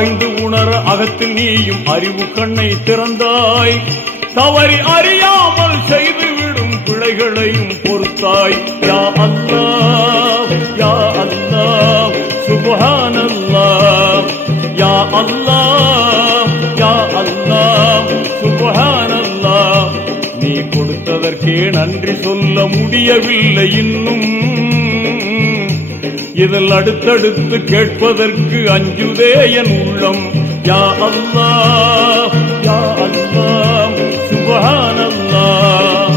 ஆய்ந்து உணர அகத்தில் நீயும் அறிவு கண்ணை திறந்தாய். தவறி அறியாமல் செய்துவிடும் பிழைகளையும் பொறுத்தாய். யா அல்லாஹ் யா அல்லாஹ் சுப்ஹானல்லாஹ். யா அல்லாஹ் யா அல்லாஹ் சுப்ஹானல்லாஹ். நீ கொடுத்ததற்கே நன்றி சொல்ல முடியவில்லை இன்னும். இதில் அடுத்தடுத்து கேட்பதற்கு அஞ்சுதே என் உள்ளம். யா அல்லாஹ் யா அல்லாஹ் சுப்ஹானல்லாஹ்.